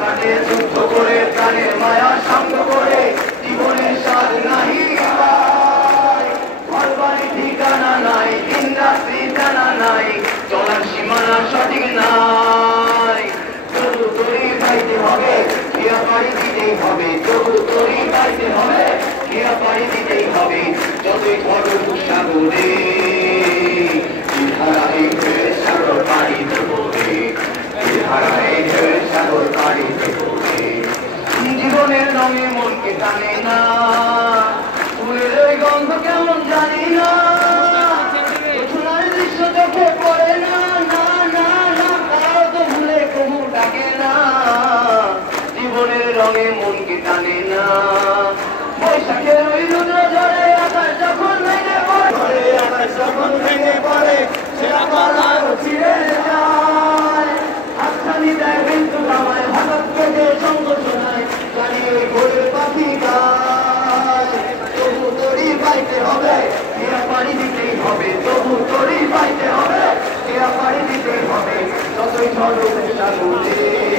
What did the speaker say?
কাটে যুদ্ধ করে প্রাণের মায়া সাঙ্গ করে জীবনের স্বাদ নাহি ঘর বাড়ি ঠিকানা নাই দিন রাত্রি জানা নাই চলার সীমানা সঠিক নাই তবু তরি পাইতে হবে ক্রিয়া পাড়ি দিতেই হবে তবু তরি পাইতে হবে ক্রিয়া পাড়ি দিতেই হবে যতই ঝড় সাগরে ধারায় সাগর পাড়ি দেবো রে ধারায় সাগর পাড়ি দেবো রে জীবনের রঙে মনকে টানে না ফুলের ওই গন্ধ কেমন জানি না সোনার দৃশ্য চোখে পড়ে না না না না কারো তো ভুলে কবু ডাকে না জীবনের রঙে মনকে টানে না বৈশাখের ওই রুদ্র ঝড়ে আকাশ যখন ভেঙে পড়ে আকাশ যখন ভেঙে পড়ে সেরা পালার ছিঁড়ে যায় হাতছানি দেয় কিন্তু আমায় হঠাৎ কেটে সঙ্গ শোনায় জানি ওই ভোরের পাখি গায় তবু তরি পাইতে হবে এরা পাড়ি দিতেই হবে তবু তরি পাইতে হবে এরা পাড়ি দিতেই হবে যতই ঝড় সাগরে